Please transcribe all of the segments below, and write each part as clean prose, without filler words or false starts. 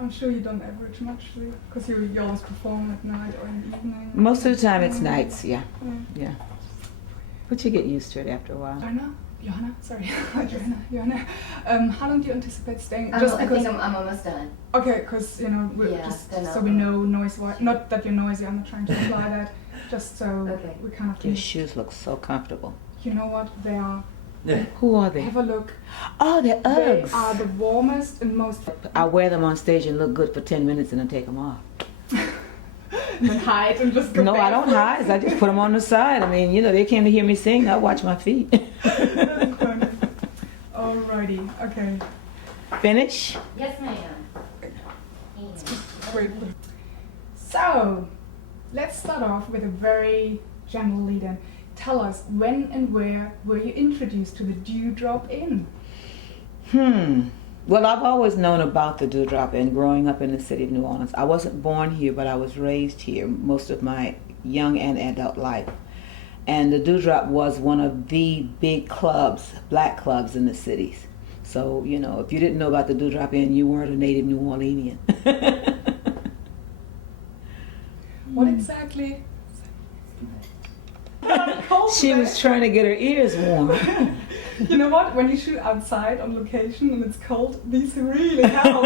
I'm sure you don't average much, because you always perform at night or in the evening. Most of the time it's nights, yeah. But you get used to it after a while. Johanna, sorry, Johanna. How long do you anticipate staying? I think I'm almost done. Okay, because so we know noise-wise. Not that you're noisy. I'm not trying to imply that. Just so we kind of. Your shoes look so comfortable. You know what? They are. Yeah. Who are they? Have a look. Oh, they're Uggs. They are the warmest and most. I wear them on stage and look good for 10 minutes and then take them off. And then hide and just go. No, I don't hide. I just put them on the side. I mean, they can't hear me sing. I watch my feet. That's funny. Alrighty. Okay. Finish? Yes, ma'am. Great. So, let's start off with a very general lead-in. Tell us, when and where were you introduced to the Dewdrop Inn? Well, I've always known about the Dewdrop Inn growing up in the city of New Orleans. I wasn't born here, but I was raised here most of my young and adult life. And the Dewdrop was one of the big clubs, black clubs in the cities. So, if you didn't know about the Dewdrop Inn, you weren't a native New Orleanian. What exactly? She was trying to get her ears warm. You know what? When you shoot outside on location and it's cold, these really help.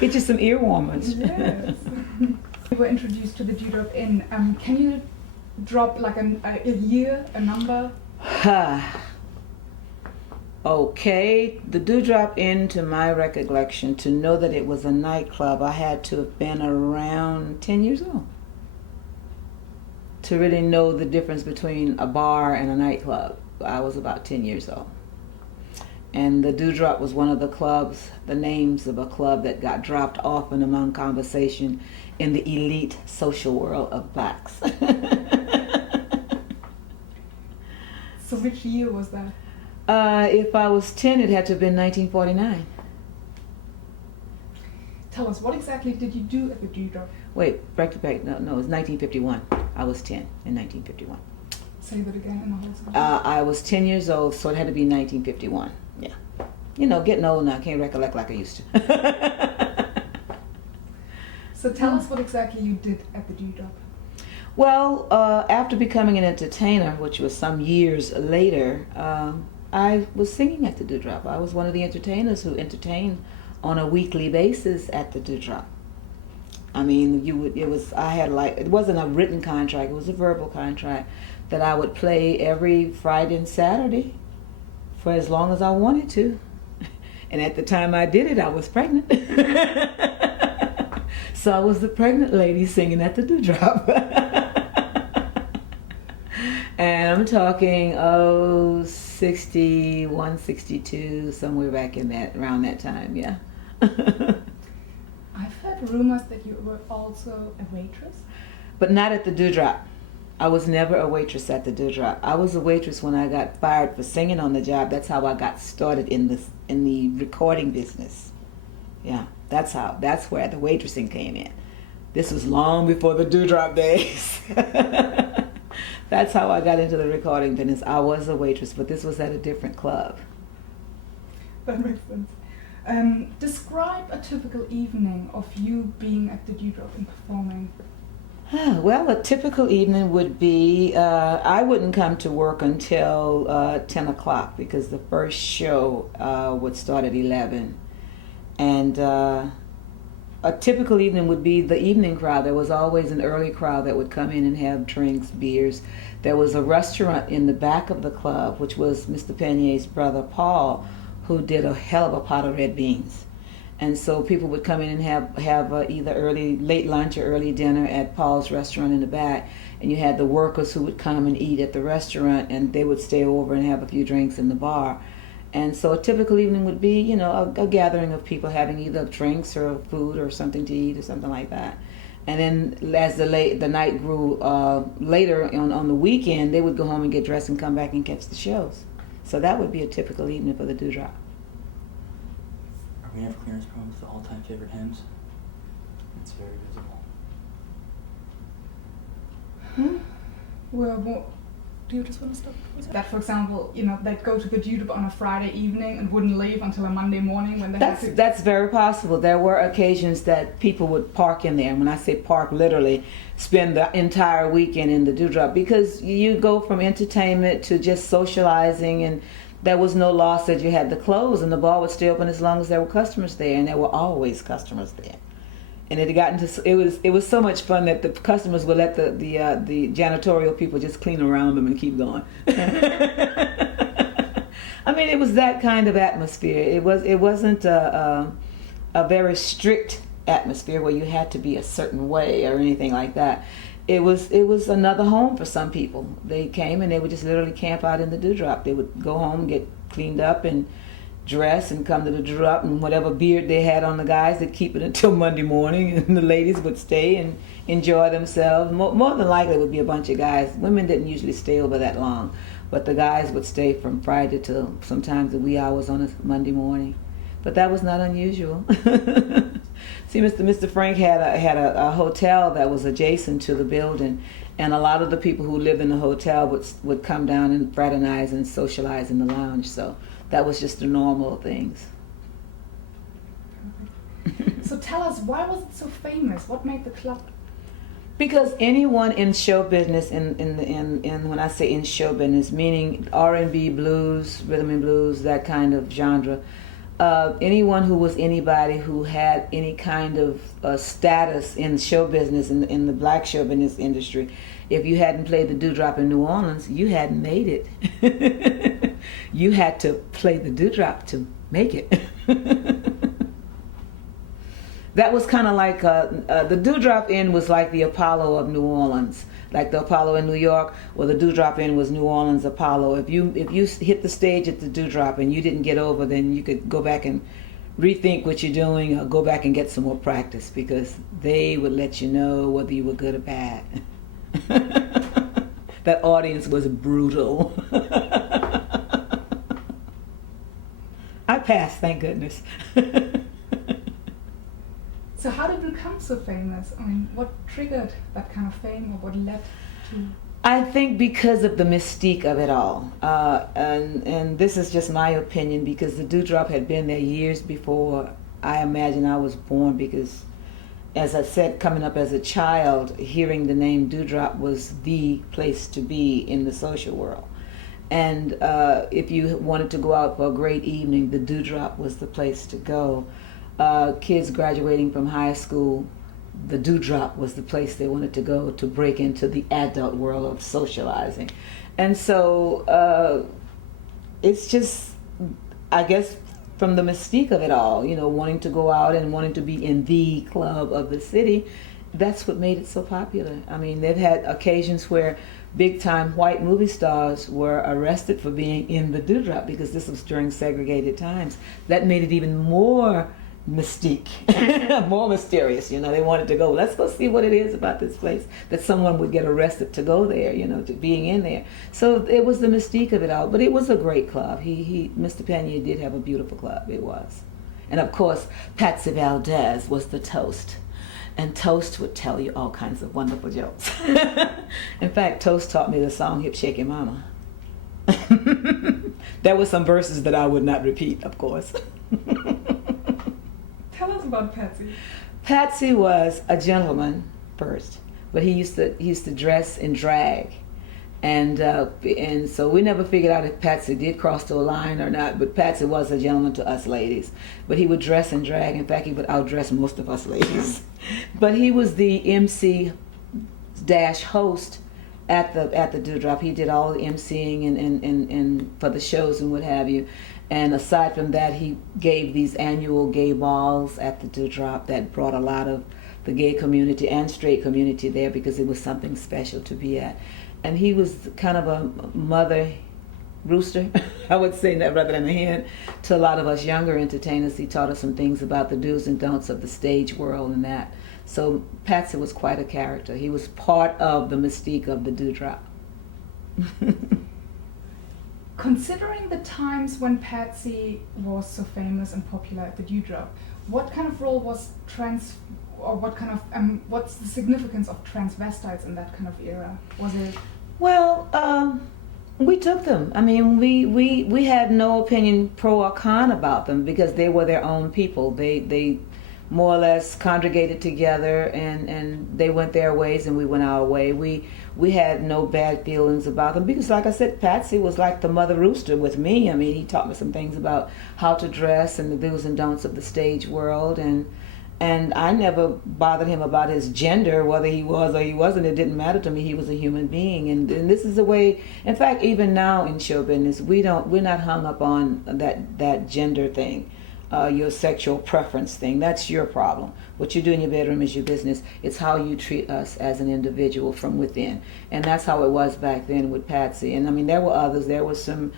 Get you some ear warmers. Yes. We were introduced to the Dewdrop Inn. Can you drop like a year, a number? Okay, the Dewdrop Inn, to my recollection, to know that it was a nightclub, I had to have been around 10 years old to really know the difference between a bar and a nightclub. I was about 10 years old. And the Dewdrop was one of the clubs, the names of a club that got dropped often among conversation in the elite social world of blacks. So which year was that? If I was 10, it had to have been 1949. Tell us, what exactly did you do at the Dewdrop? Wait, back to back. No, it was 1951. I was 10 in 1951. Say that again in the whole sentence. I was 10 years old, so it had to be 1951. Yeah. Getting old now, I can't recollect like I used to. So tell us what exactly you did at the Dewdrop. Well, after becoming an entertainer, which was some years later, I was singing at the Dewdrop. I was one of the entertainers who entertained on a weekly basis at the Dewdrop. I mean, it wasn't a written contract, it was a verbal contract that I would play every Friday and Saturday for as long as I wanted to. And at the time I did it, I was pregnant. So I was the pregnant lady singing at the Dewdrop. And I'm talking, 61, 62, somewhere back in around that time, yeah. I've heard rumors that you were also a waitress. But not at the Dewdrop. I was never a waitress at the Dewdrop. I was a waitress when I got fired for singing on the job. That's how I got started in the recording business. Yeah, that's where the waitressing came in. This was long before the Dewdrop days. That's how I got into the recording business. I was a waitress, but this was at a different club. That makes sense. Describe a typical evening of you being at the Dewdrop and performing. Well, a typical evening would be, I wouldn't come to work until 10 o'clock because the first show would start at 11. And a typical evening would be the evening crowd. There was always an early crowd that would come in and have drinks, beers. There was a restaurant in the back of the club, which was Mr. Painier's brother, Paul, who did a hell of a pot of red beans. And so people would come in and have either late lunch or early dinner at Paul's restaurant in the back. And you had the workers who would come and eat at the restaurant, and they would stay over and have a few drinks in the bar. And so a typical evening would be, a gathering of people having either drinks or food or something to eat or something like that. And then as the night grew later on the weekend, they would go home and get dressed and come back and catch the shows. So that would be a typical evening for the Dewdrop. Are we gonna have clearance poems, the all-time favorite hymns? It's very visible. Well, Do you just want to stop? That, for example, you know, they'd go to the dewdrop on a Friday evening and wouldn't leave until a Monday morning when they had to. That's very possible. There were occasions that people would park in there. And when I say park, literally spend the entire weekend in the dewdrop, because you go from entertainment to just socializing, and there was no loss that you had to close, and the bar would stay open as long as there were customers there, and there were always customers there. And it had gotten to, it was so much fun that the customers would let the janitorial people just clean around them and keep going. I mean, it was that kind of atmosphere. It wasn't a very strict atmosphere where you had to be a certain way or anything like that. It was another home for some people. They came and they would just literally camp out in the dewdrop. They would go home, get cleaned up and dress, and come to the dewdrop, and whatever beard they had on the guys, they'd keep it until Monday morning, and the ladies would stay and enjoy themselves. More than likely it would be a bunch of guys. Women didn't usually stay over that long, but the guys would stay from Friday till sometimes the wee hours on a Monday morning. But that was not unusual. See, Mr. Frank had a hotel that was adjacent to the building, and a lot of the people who lived in the hotel would come down and fraternize and socialize in the lounge. So that was just the normal things. So tell us, why was it so famous? What made the club? Because anyone in show business, in when I say in show business, meaning R&B, blues, rhythm and blues, that kind of genre, anyone who was anybody who had any kind of status in show business, in the black show business industry, if you hadn't played the dewdrop in New Orleans, you hadn't made it. You had to play the dewdrop to make it. That was kind of like the Dewdrop Inn was like the Apollo of New Orleans, like the Apollo in New York. Well, the Dewdrop Inn was New Orleans Apollo. If you hit the stage at the Dewdrop and you didn't get over, then you could go back and rethink what you're doing, or go back and get some more practice, because they would let you know whether you were good or bad. That audience was brutal. I passed, thank goodness. So how did it become so famous? I mean, what triggered that kind of fame, or what led to? I think because of the mystique of it all, and this is just my opinion, because the Dewdrop had been there years before I imagine I was born, because as I said, coming up as a child, hearing the name Dewdrop was the place to be in the social world. And if you wanted to go out for a great evening, the Dewdrop was the place to go. Kids graduating from high school, the Dewdrop was the place they wanted to go to break into the adult world of socializing. And so it's just, I guess, from the mystique of it all, you know, wanting to go out and wanting to be in the club of the city, that's what made it so popular. I mean, they've had occasions where big-time white movie stars were arrested for being in the Dewdrop, because this was during segregated times. That made it even more mystique, more mysterious. You know, they wanted to go, let's go see what it is about this place, that someone would get arrested to go there, you know, to being in there. So it was the mystique of it all. But it was a great club. Mr. Painia did have a beautiful club. It was. And of course, Patsy Vidalia was the toast. And Toast would tell you all kinds of wonderful jokes. In fact, Toast taught me the song Hip Shake Your Mama. There were some verses that I would not repeat, of course. Tell us about Patsy. Patsy was a gentleman first, but he used to dress in drag, and so we never figured out if Patsy did cross the line or not. But Patsy was a gentleman to us ladies. But he would dress in drag. In fact, he would outdress most of us ladies. But he was the MC-host at the Dewdrop. He did all the MCing and for the shows and what have you. And aside from that, he gave these annual gay balls at the Dewdrop that brought a lot of the gay community and straight community there, because it was something special to be at. And he was kind of a mother rooster, I would say, that rather than a hen, to a lot of us younger entertainers. He taught us some things about the do's and don'ts of the stage world and that. So Patsy was quite a character. He was part of the mystique of the Dewdrop. Considering the times when Patsy was so famous and popular at the Dewdrop, what kind of role was what's the significance of transvestites in that kind of era? Was it? Well, We took them. I mean, we had no opinion pro or con about them because they were their own people. They more or less congregated together and they went their ways and we went our way. We had no bad feelings about them because, like I said, Patsy was like the mother rooster with me. I mean, he taught me some things about how to dress and the do's and don'ts of the stage world, and I never bothered him about his gender, whether he was or he wasn't. It didn't matter to me. He was a human being, and this is the way. In fact, even now in show business, we're not hung up on that gender thing, your sexual preference thing. That's your problem. What you do in your bedroom is your business. It's how you treat us as an individual from within, and that's how it was back then with Patsy. And I mean, there were others. There was some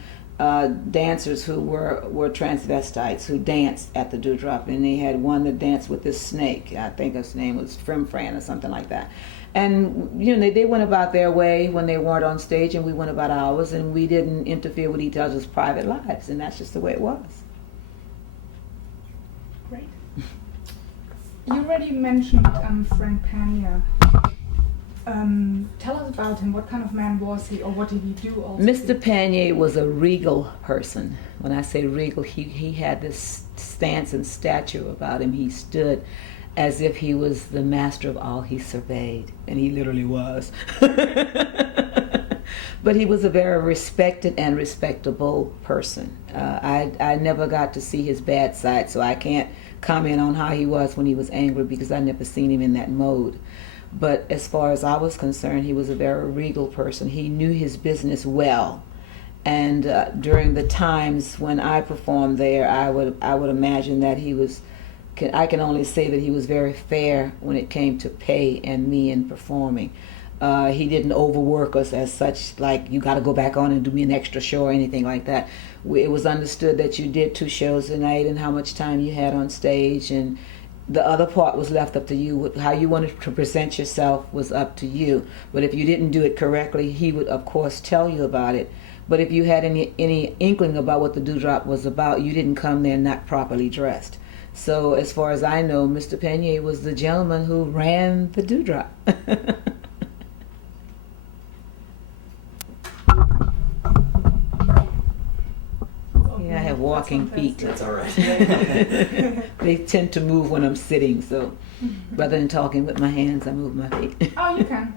dancers who were transvestites who danced at the Dewdrop, and they had one that danced with this snake. I think his name was Fran or something like that. And you know, they went about their way when they weren't on stage, and we went about ours, and we didn't interfere with each other's private lives, and that's just the way it was. Great. You already mentioned Frank Painia. Tell us about him. What kind of man was he, or what did he do also? Mr. Painia was a regal person. When I say regal, he had this stance and stature about him. He stood as if he was the master of all he surveyed, and he literally was. But he was a very respected and respectable person. I never got to see his bad side, so I can't comment on how he was when he was angry because I never seen him in that mode. But as far as I was concerned, he was a very regal person. He knew his business well. And during the times when I performed there, I would imagine that he was, I can only say that he was very fair when it came to pay and me in performing. He didn't overwork us as such, like you got to go back on and do me an extra show or anything like that. It was understood that you did 2 shows a night and how much time you had on stage, and the other part was left up to you. How you wanted to present yourself was up to you. But if you didn't do it correctly, he would, of course, tell you about it. But if you had any inkling about what the Dewdrop was about, you didn't come there not properly dressed. So as far as I know, Mr. Painia was the gentleman who ran the Dewdrop. Yeah, I have walking feet. That's all right. They tend to move when I'm sitting, so rather than talking with my hands, I move my feet. Oh, you can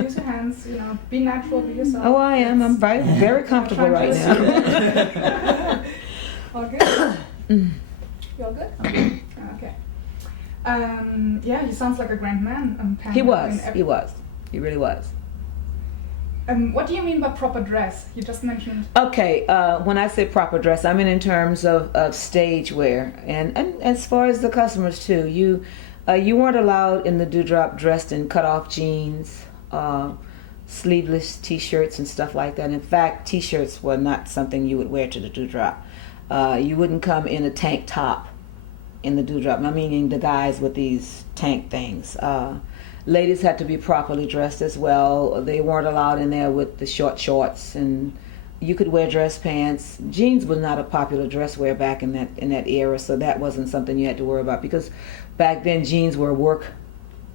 use your hands. You know, be natural, be yourself. Oh, I am. I'm very comfortable right now. All good. You all good? Okay. Yeah, he sounds like a grand man. He was. He really was. What do you mean by proper dress? You just mentioned. Okay, when I say proper dress, I mean in terms of stage wear, and as far as the customers too. You weren't allowed in the Dewdrop dressed in cut-off jeans, sleeveless T-shirts and stuff like that. In fact, T-shirts were not something you would wear to the Dewdrop. You wouldn't come in a tank top in the Dewdrop. I mean, the guys with these tank things. Ladies had to be properly dressed as well. They weren't allowed in there with the short shorts, and you could wear dress pants. Jeans was not a popular dress wear back in that era, so that wasn't something you had to worry about because back then jeans were a work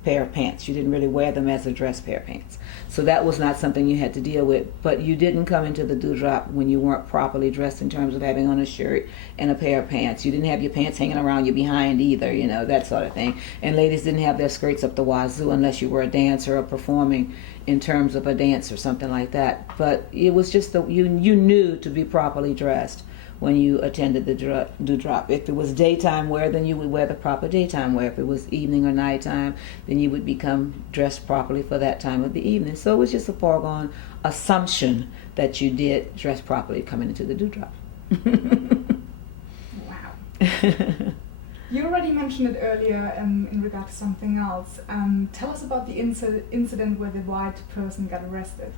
pair of pants. You didn't really wear them as a dress pair of pants. So that was not something you had to deal with. But you didn't come into the Dewdrop when you weren't properly dressed in terms of having on a shirt and a pair of pants. You didn't have your pants hanging around your behind either, you know, that sort of thing. And ladies didn't have their skirts up the wazoo unless you were a dancer or performing in terms of a dance or something like that. But it was just you knew to be properly dressed when you attended the Dewdrop. If it was daytime wear, then you would wear the proper daytime wear. If it was evening or nighttime, then you would become dressed properly for that time of the evening. So it was just a foregone assumption that you did dress properly coming into the Dewdrop. Wow. You already mentioned it earlier in regard to something else. Tell us about the incident where the white person got arrested.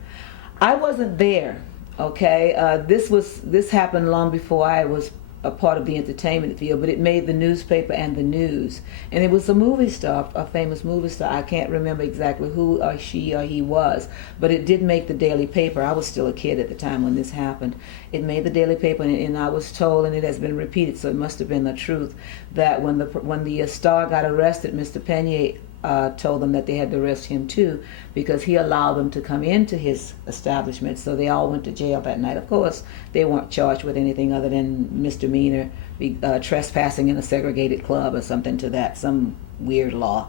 I wasn't there. Okay, this happened long before I was a part of the entertainment field, but it made the newspaper and the news. And it was a movie star, a famous movie star. I can't remember exactly who or she or he was, but it did make the daily paper. I was still a kid at the time when this happened. It made the daily paper, and I was told, and it has been repeated, so it must have been the truth, that when the star got arrested, Mr. Painia told them that they had to arrest him too, because he allowed them to come into his establishment. So they all went to jail that night. Of course, they weren't charged with anything other than misdemeanor, trespassing in a segregated club or something to that, some weird law.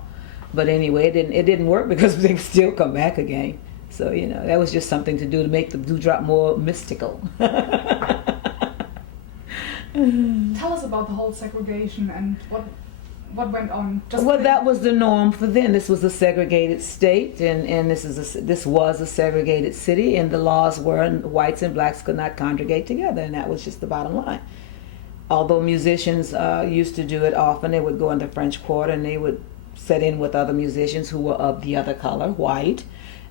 But anyway, it didn't work because they could still come back again. So, you know, that was just something to do to make the dewdrop more mystical. Tell us about the whole segregation and what went on. Well, that was the norm for then. This was a segregated state, and this was a segregated city, and the laws were whites and blacks could not congregate together, and that was just the bottom line. Although musicians used to do it often, they would go into French Quarter and they would sit in with other musicians who were of the other color, white,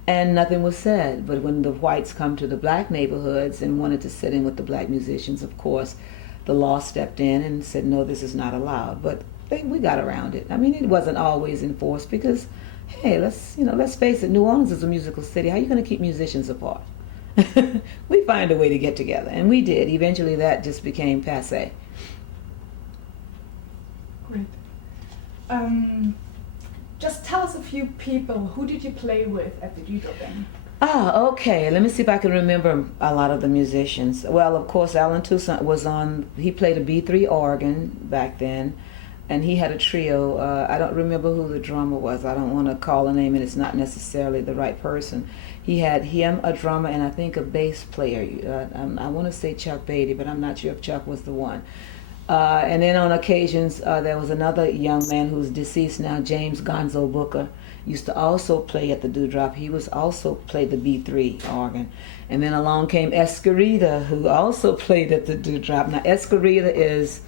and nothing was said. But when the whites come to the black neighborhoods and wanted to sit in with the black musicians, of course, the law stepped in and said, no, this is not allowed. But we got around it. I mean, it wasn't always enforced because, hey, let's face it, New Orleans is a musical city. How are you going to keep musicians apart? We find a way to get together, and we did. Eventually, that just became passé. Great. Just tell us a few people. Who did you play with at the Dewdrop then? Okay. Let me see if I can remember a lot of the musicians. Well, of course, Allen Toussaint he played a B3 organ back then, and he had a trio. I don't remember who the drummer was. I don't want to call a name, and it's not necessarily the right person. He had him, a drummer, and I think a bass player. I want to say Chuck Beatty, but I'm not sure if Chuck was the one. And then on occasions, there was another young man who's deceased now, James Gonzo Booker, used to also play at the Dewdrop. He was also played the B3 organ. And then along came Esquerita, who also played at the Dewdrop. Now, Esquerita is,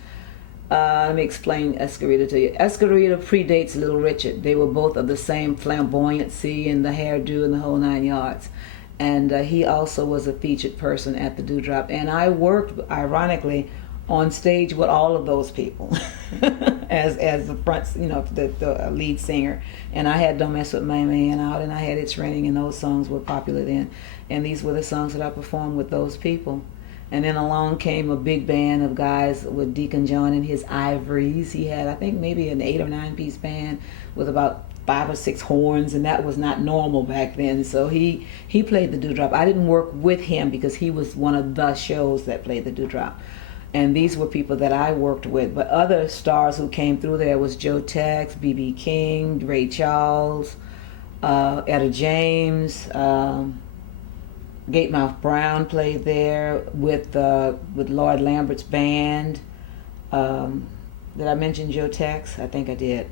let me explain Esquerita to you. Esquerita predates Little Richard. They were both of the same flamboyancy and the hairdo and the whole 9 yards. And he also was a featured person at the Dewdrop. And I worked, ironically, on stage with all of those people as the front, the lead singer. And I had Don't Mess With My Man out, and I had It's Raining, and those songs were popular then. And these were the songs that I performed with those people. And then along came a big band of guys with Deacon John and his Ivories. He had, I think, maybe an 8 or 9 piece band with about 5 or 6 horns, and that was not normal back then. So he played the Dewdrop. I didn't work with him because he was one of the shows that played the Dewdrop. And these were people that I worked with. But other stars who came through there was Joe Tex, B.B. King, Ray Charles, Etta James, Gatemouth Brown played there with Lloyd Lambert's band. Did I mention Joe Tex? I think I did.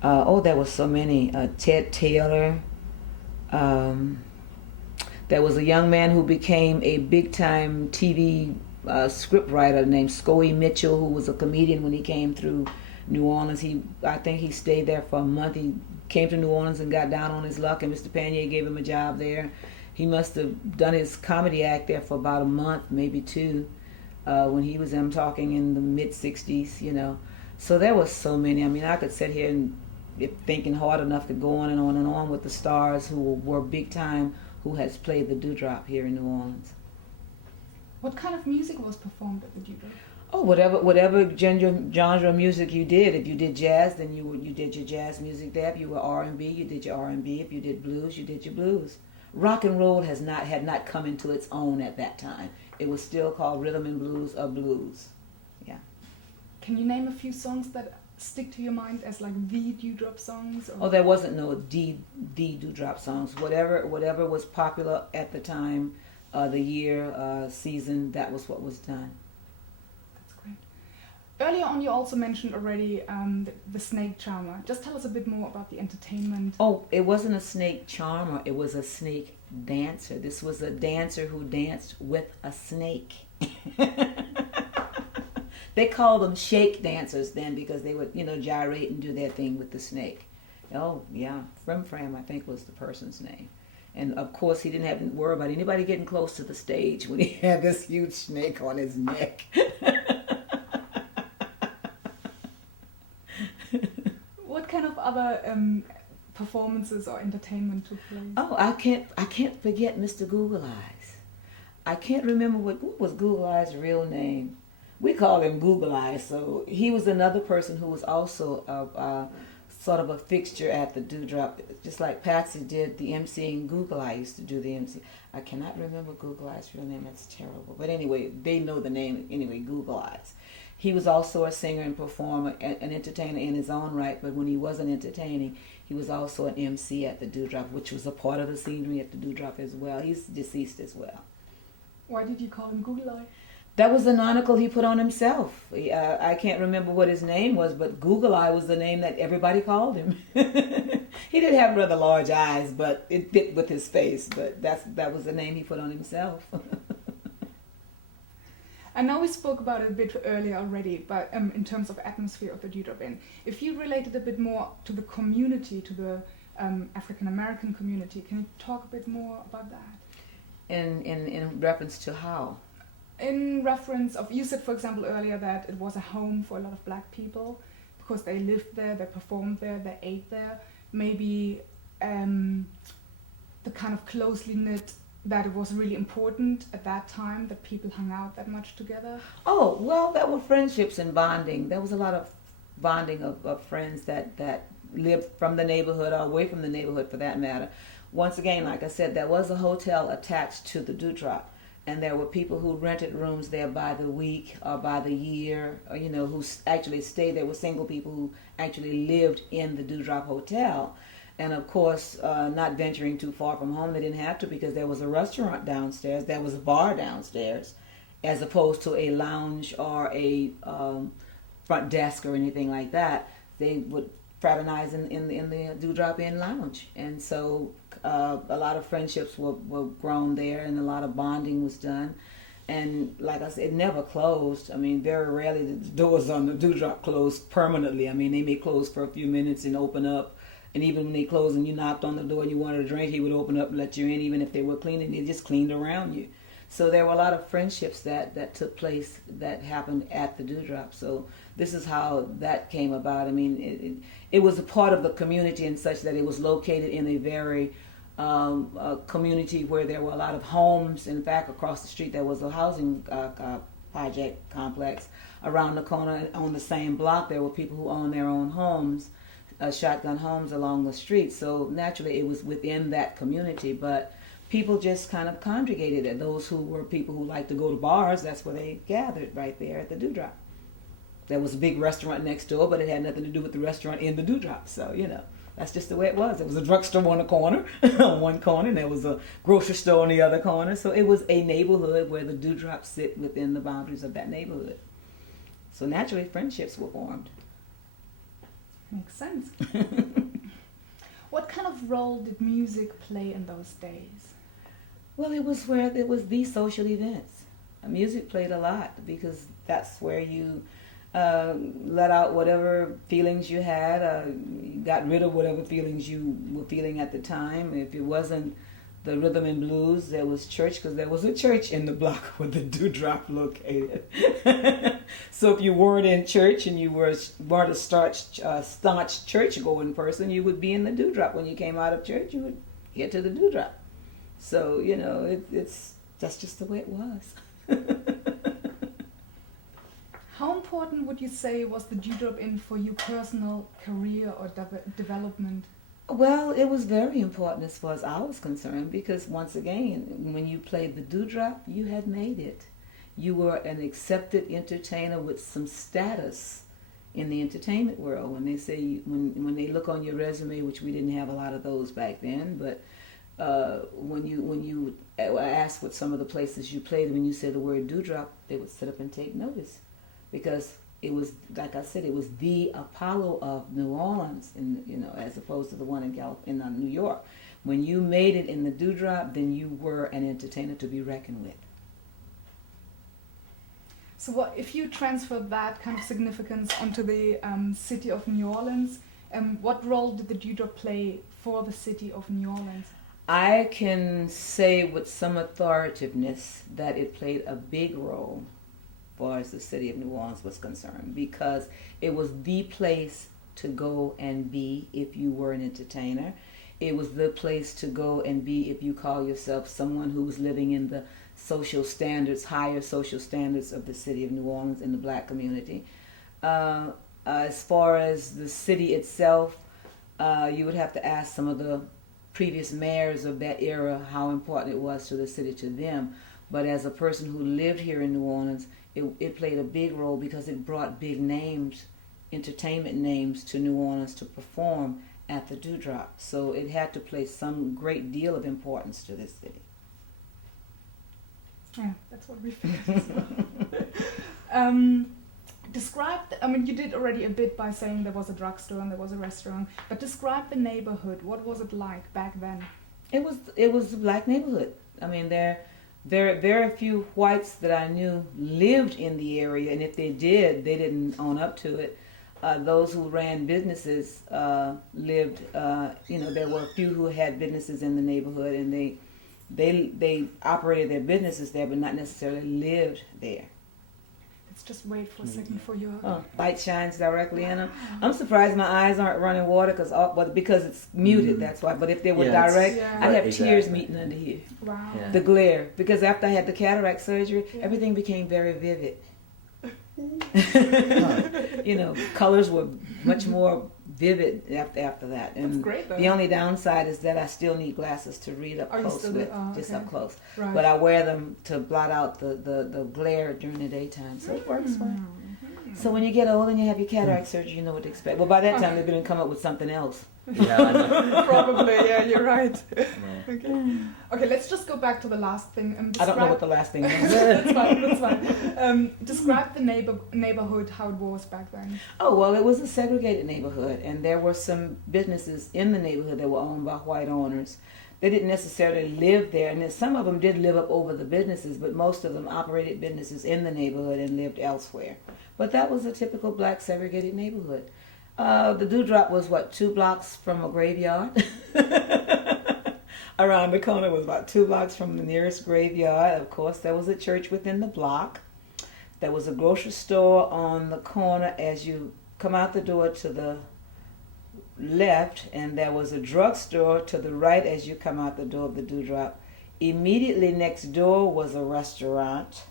There was so many. Ted Taylor. There was a young man who became a big-time TV script writer named Scoey Mitchell, who was a comedian when he came through New Orleans. I think he stayed there for a month. He came to New Orleans and got down on his luck, and Mr. Painia gave him a job there. He must have done his comedy act there for about a month, maybe 2, when he was, I'm talking in the mid-60s, So there was so many. I mean, I could sit here and, if thinking hard enough, could go on and on and on with the stars who were big time, who has played the Dewdrop here in New Orleans. What kind of music was performed at the Dewdrop? Oh, whatever genre of music you did. If you did jazz, then you did your jazz music there. If you were R&B, you did your R&B. If you did blues, you did your blues. Rock and roll had not come into its own at that time. It was still called rhythm and blues or blues. Yeah. Can you name a few songs that stick to your mind as like the Dewdrop songs? Or? Oh, there wasn't no the Dewdrop songs. Whatever was popular at the time, the year, season, that was what was done. That's great. Earlier on, you also mentioned already the snake charmer. Just tell us a bit more about the entertainment. Oh, it wasn't a snake charmer. It was a snake dancer. This was a dancer who danced with a snake. They called them shake dancers then because they would, gyrate and do their thing with the snake. Oh, yeah. Fram, I think, was the person's name. And, of course, he didn't have to worry about anybody getting close to the stage when he had this huge snake on his neck. What kind of other performances or entertainment took place? Oh, I can't forget Mr. Google Eyes. I can't remember what was Google Eyes' real name. We call him Google Eyes. So he was another person who was also sort of a fixture at the Dewdrop, just like Patsy did the MCing. Google Eye used to do the MC. I cannot remember Google Eye's real name. That's terrible. But anyway, they know the name anyway. Google Eyes. He was also a singer and performer, an entertainer in his own right. But when he wasn't entertaining, he was also an MC at the Dewdrop, which was a part of the scenery at the Dewdrop as well. He's deceased as well. Why did you call him Google Eye? That was the monocle he put on himself. I can't remember what his name was, but Google Eye was the name that everybody called him. He did have rather large eyes, but it fit with his face. But that was the name he put on himself. I know we spoke about it a bit earlier already, but in terms of atmosphere of the Dewdrop Inn, if you related a bit more to the community, to the African American community, can you talk a bit more about that? In reference to how? In reference of, you said for example earlier that it was a home for a lot of black people because they lived there, they performed there, they ate there. Maybe the kind of closely knit, that it was really important at that time that people hung out that much together. Oh, well, there were friendships and bonding. There was a lot of bonding of friends that lived from the neighborhood or away from the neighborhood for that matter. Once again, like I said, there was a hotel attached to the Dewdrop. And there were people who rented rooms there by the week or by the year, or, who actually stayed. There were single people who actually lived in the Dewdrop Hotel. And of course, not venturing too far from home, they didn't have to because there was a restaurant downstairs, there was a bar downstairs, as opposed to a lounge or a front desk or anything like that. They would fraternize in the Dewdrop Inn lounge. And so a lot of friendships were grown there and a lot of bonding was done. And like I said, it never closed. I mean, very rarely the doors on the Dewdrop closed permanently. I mean, they may close for a few minutes and open up. And even when they closed and you knocked on the door and you wanted a drink, he would open up and let you in. Even if they were cleaning, they just cleaned around you. So there were a lot of friendships that took place that happened at the Dewdrop. So this is how that came about. I mean, it was a part of the community and such that it was located in a very community where there were a lot of homes. In fact, across the street there was a housing project complex. Around the corner on the same block there were people who owned their own homes, shotgun homes along the street. So naturally it was within that community, but people just kind of congregated it. Those who were people who liked to go to bars, that's where they gathered, right there at the Dewdrop. There was a big restaurant next door, but it had nothing to do with the restaurant in the Dewdrop. So, that's just the way it was. There was a drugstore on the corner, on one corner, and there was a grocery store on the other corner. So it was a neighborhood where the Dewdrops sit within the boundaries of that neighborhood. So naturally, friendships were formed. Makes sense. What kind of role did music play in those days? Well, it was where it was the social events. Music played a lot because that's where you let out whatever feelings you had, you got rid of whatever feelings you were feeling at the time. If it wasn't the rhythm and blues, there was church, because there was a church in the block where the Dewdrop located. So if you weren't in church and you weren't a staunch church-going person, you would be in the Dewdrop. When you came out of church, you would get to the Dewdrop. So, that's just the way it was. How important would you say was the Dewdrop Inn for your personal career or development? Well, it was very important as far as I was concerned, because once again, when you played the Dewdrop, you had made it. You were an accepted entertainer with some status in the entertainment world. When they say, when they look on your resume, which we didn't have a lot of those back then, but when you asked what some of the places you played, when you said the word Dewdrop, they would sit up and take notice, because it was, like I said, it was the Apollo of New Orleans, as opposed to the one in New York. When you made it in the Dewdrop, then you were an entertainer to be reckoned with. So if you transfer that kind of significance onto the city of New Orleans, what role did the Dewdrop play for the city of New Orleans? I can say with some authoritiveness that it played a big role as far as the city of New Orleans was concerned, because it was the place to go and be if you were an entertainer. It was the place to go and be if you call yourself someone who was living in the social standards, higher social standards of the city of New Orleans in the black community. As far as the city itself, you would have to ask some of the previous mayors of that era how important it was to the city to them. But as a person who lived here in New Orleans, it played a big role because it brought big names, entertainment names, to New Orleans to perform at the Dewdrop. So it had to play some great deal of importance to this city. Yeah, that's what we figured. Describe, you did already a bit by saying there was a drugstore and there was a restaurant, but describe the neighborhood. What was it like back then? It was a black neighborhood. I mean, there very few whites that I knew lived in the area, and if they did, they didn't own up to it. Those who ran businesses lived. There were a few who had businesses in the neighborhood, and they operated their businesses there, but not necessarily lived there. Let's just wait for a second for your... Light shines directly in them. I'm surprised my eyes aren't running water because it's muted, that's why. But if they were direct, I'd have tears meeting under here. Wow. Yeah. The glare. Because after I had the cataract surgery, everything became very vivid. Colors were much more vivid after that. And that's great, though. the only downside is that I still need glasses to read up close just up close. Right. But I wear them to blot out the glare during the daytime, so it works fine. So when you get old and you have your cataract surgery, you know what to expect. Well, by that time they're going to come up with something else. Yeah, I know. Probably, yeah, you're right. Yeah. Okay, let's just go back to the last thing. I don't know what the last thing is. That's fine. Describe the neighborhood, how it was back then. Oh, well, it was a segregated neighborhood, and there were some businesses in the neighborhood that were owned by white owners. They didn't necessarily live there, and then some of them did live up over the businesses, but most of them operated businesses in the neighborhood and lived elsewhere. But that was a typical black segregated neighborhood. The Dewdrop was, 2 blocks from a graveyard? Around the corner was about 2 blocks from the nearest graveyard. Of course, there was a church within the block. There was a grocery store on the corner as you come out the door to the left, and there was a drugstore to the right as you come out the door of the Dewdrop. Immediately next door was a restaurant.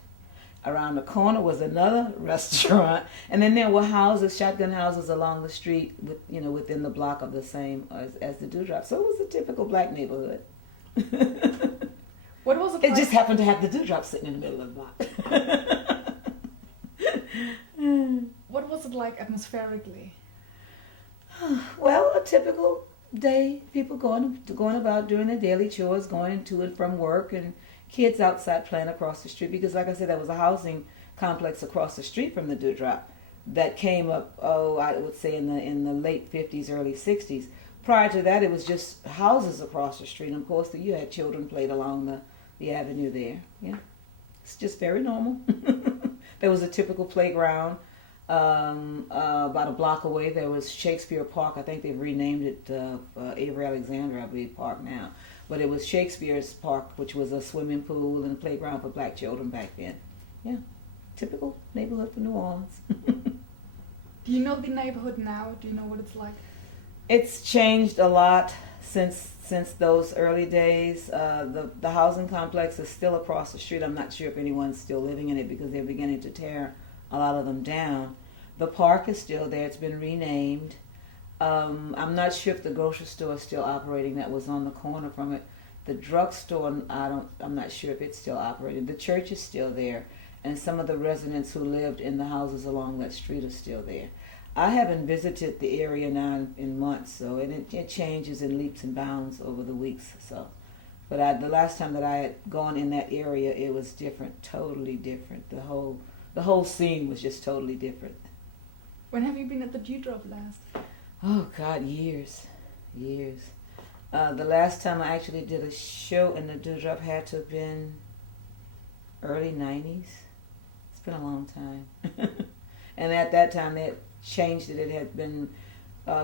Around the corner was another restaurant, and then there were houses, shotgun houses along the street, within the block of the same as the Dewdrop. So it was a typical black neighborhood. What was it? It just happened to have the Dewdrop sitting in the middle of the block. What was it like atmospherically? Well, a typical day. People going about doing their daily chores, going to and from work, and kids outside playing across the street, because like I said, there was a housing complex across the street from the Dewdrop that came up, I would say in the late 50s, early 60s. Prior to that, it was just houses across the street, and of course you had children played along the avenue there. Yeah, it's just very normal. There was a typical playground. About a block away there was Shakespeare Park. I think they've renamed it Avery Alexander, I believe, Park now. But it was Shakespeare's Park, which was a swimming pool and a playground for black children back then. Yeah, typical neighborhood for New Orleans. Do you know the neighborhood now? Do you know what it's like? It's changed a lot since those early days. The housing complex is still across the street. I'm not sure if anyone's still living in it because they're beginning to tear a lot of them down. The park is still there. It's been renamed. I'm not sure if the grocery store is still operating that was on the corner from it. The drugstore, I'm not sure if it's still operating. The church is still there, and some of the residents who lived in the houses along that street are still there. I haven't visited the area now in months, so it changes in leaps and bounds over the weeks. So, but the last time that I had gone in that area, it was different, totally different. The whole scene was just totally different. When have you been at the Dewdrop last? Oh God, years. The last time I actually did a show in the Dewdrop had to have been early 90s. It's been a long time. And at that time they had changed it. It had been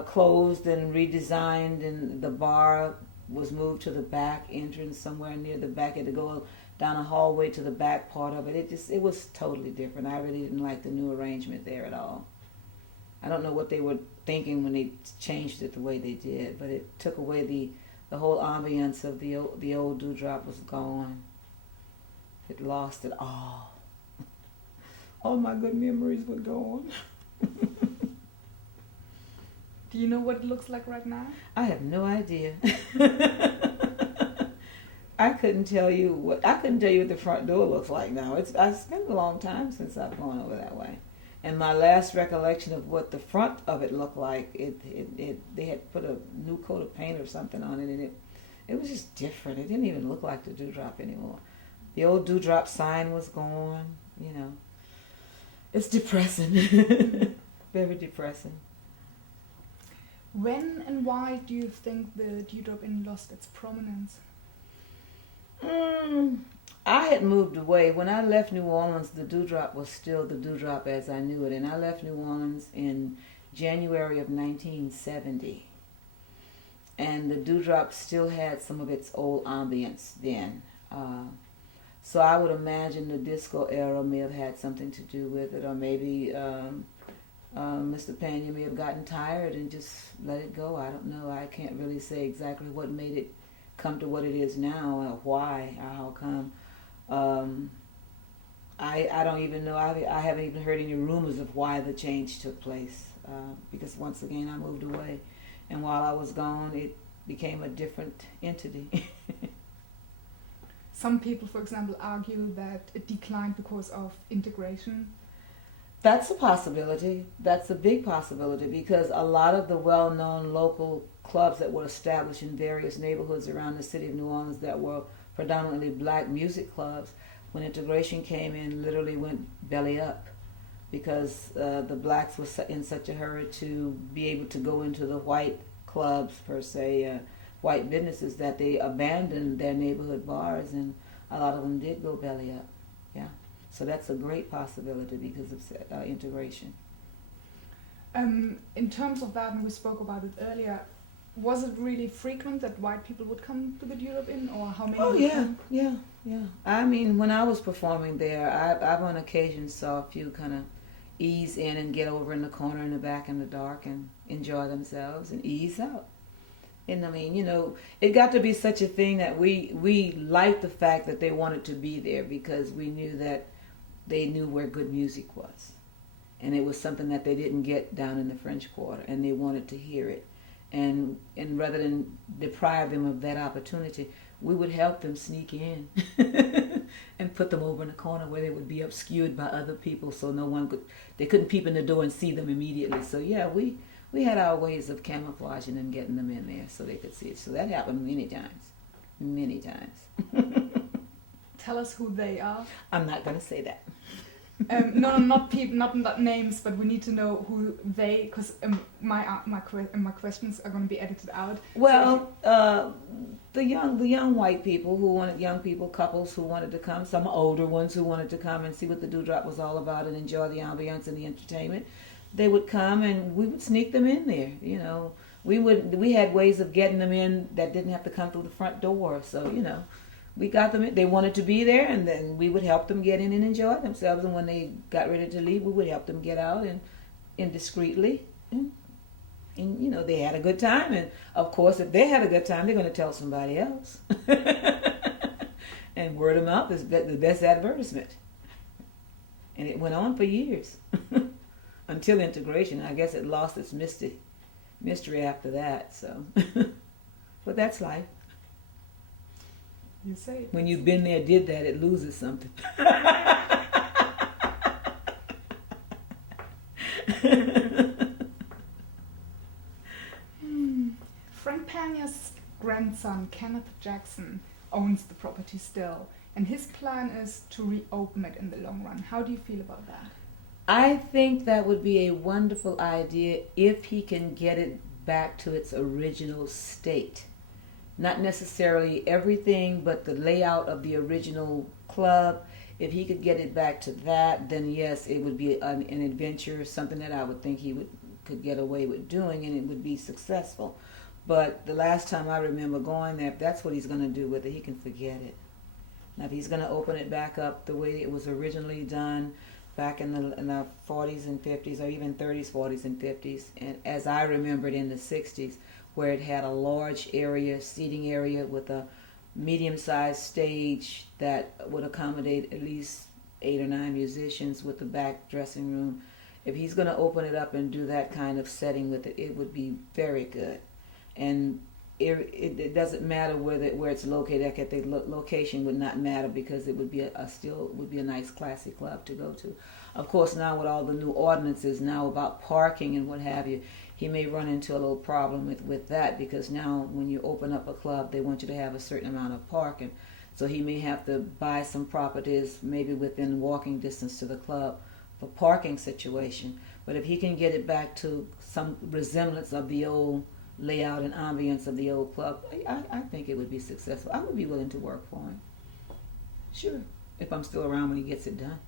closed and redesigned, and the bar was moved to the back entrance somewhere near the back. It had to go down a hallway to the back part of it. It was totally different. I really didn't like the new arrangement there at all. I don't know what they were thinking when they changed it the way they did, but it took away the whole ambience of the old Dewdrop was gone. It lost it all. All my good memories were gone. Do you know what it looks like right now? I have no idea. I couldn't tell you what the front door looks like now. It's been a long time since I've gone over that way. And my last recollection of what the front of it looked like, they had put a new coat of paint or something on it, and it was just different. It didn't even look like the Dewdrop anymore. The old Dewdrop sign was gone. You know, it's depressing. Very depressing. When and why do you think the Dewdrop Inn lost its prominence? I had moved away. When I left New Orleans, the Dewdrop was still the Dewdrop as I knew it. And I left New Orleans in January of 1970. And the Dewdrop still had some of its old ambience then. So I would imagine the disco era may have had something to do with it, or maybe Mr. Painia may have gotten tired and just let it go. I don't know. I can't really say exactly what made it come to what it is now, or why, or how come. I don't even know. I haven't even heard any rumors of why the change took place, because once again I moved away, and while I was gone, it became a different entity. Some people, for example, argue that it declined because of integration. That's a possibility. That's a big possibility, because a lot of the well-known local clubs that were established in various neighborhoods around the city of New Orleans that were predominantly black music clubs, when integration came in, literally went belly up, because the blacks were in such a hurry to be able to go into the white clubs, per se, white businesses, that they abandoned their neighborhood bars, and a lot of them did go belly up. Yeah. So that's a great possibility because of integration. In terms of that, and we spoke about it earlier, was it really frequent that white people would come to the Dewdrop Inn, or how many? Oh would yeah, come? yeah. I mean, when I was performing there, I've on occasion saw a few kind of ease in and get over in the corner in the back in the dark and enjoy themselves and ease out. And I mean, you know, it got to be such a thing that we liked the fact that they wanted to be there, because we knew that they knew where good music was. And it was something that they didn't get down in the French Quarter, and they wanted to hear it. And rather than deprive them of that opportunity, we would help them sneak in and put them over in a corner where they would be obscured by other people, so they couldn't peep in the door and see them immediately. So yeah, we had our ways of camouflaging and getting them in there so they could see it. So that happened many times. Tell us who they are. I'm not going to say that. No, not people, not names, but we need to know who they, because my questions are going to be edited out. Well, the young white people who wanted, young people, couples who wanted to come, some older ones who wanted to come and see what the Dewdrop was all about and enjoy the ambiance and the entertainment, they would come and we would sneak them in there. You know, we had ways of getting them in that didn't have to come through the front door. So you know, we got them in. They wanted to be there, and then we would help them get in and enjoy themselves. And when they got ready to leave, we would help them get out and indiscreetly. And you know, they had a good time. And of course, if they had a good time, they're going to tell somebody else. And word of mouth is the best advertisement. And it went on for years until integration. I guess it lost its mystery after that. So, but that's life. You say when you've been there, did that, it loses something. Frank Painia's grandson, Kenneth Jackson, owns the property still, and his plan is to reopen it in the long run. How do you feel about that? I think that would be a wonderful idea if he can get it back to its original state. Not necessarily everything, but the layout of the original club. If he could get it back to that, then yes, it would be an adventure, something that I would think he could get away with doing, and it would be successful. But the last time I remember going there, if that's what he's going to do with it, he can forget it. Now, if he's going to open it back up the way it was originally done back in the 40s and 50s, or even 30s, 40s, and 50s, and as I remembered in the 60s, where it had a large area, seating area, with a medium-sized stage that would accommodate at least 8 or 9 musicians, with the back dressing room. If he's going to open it up and do that kind of setting with it, it would be very good. And it doesn't matter where it's located. I think the location would not matter because it would be a nice classy club to go to. Of course, now with all the new ordinances now about parking and what have you, he may run into a little problem with that, because now when you open up a club, they want you to have a certain amount of parking. So he may have to buy some properties maybe within walking distance to the club for parking situation. But if he can get it back to some resemblance of the old layout and ambience of the old club, I think it would be successful. I would be willing to work for him. Sure. If I'm still around when he gets it done.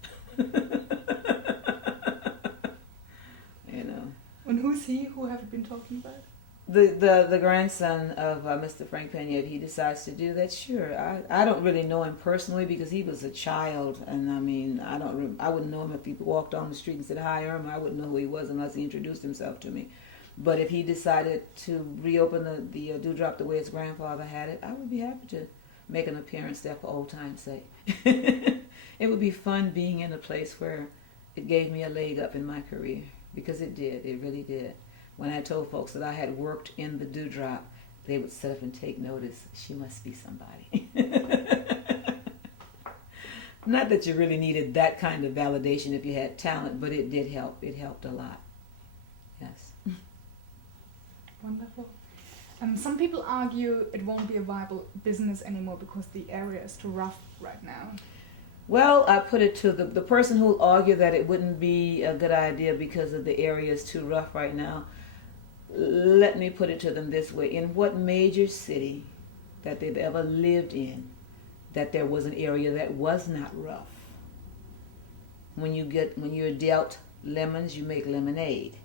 You know. And who's he? Who have you been talking about? The grandson of Mr. Frank Painia. If he decides to do that, sure. I don't really know him personally because he was a child, and I mean I wouldn't know him if he walked on the street and said hi Irma. I wouldn't know who he was unless he introduced himself to me. But if he decided to reopen the Dewdrop the way his grandfather had it, I would be happy to make an appearance there for old time's sake. It would be fun being in a place where it gave me a leg up in my career, because it did. It really did. When I told folks that I had worked in the Dewdrop, they would sit up and take notice. She must be somebody. Not that you really needed that kind of validation if you had talent, but it did help. It helped a lot. Yes. Wonderful. Some people argue it won't be a viable business anymore because the area is too rough right now. Well, I put it to the person who will argue that it wouldn't be a good idea because of the area is too rough right now. Let me put it to them this way. In what major city that they've ever lived in that there was an area that was not rough? When you're dealt lemons, you make lemonade.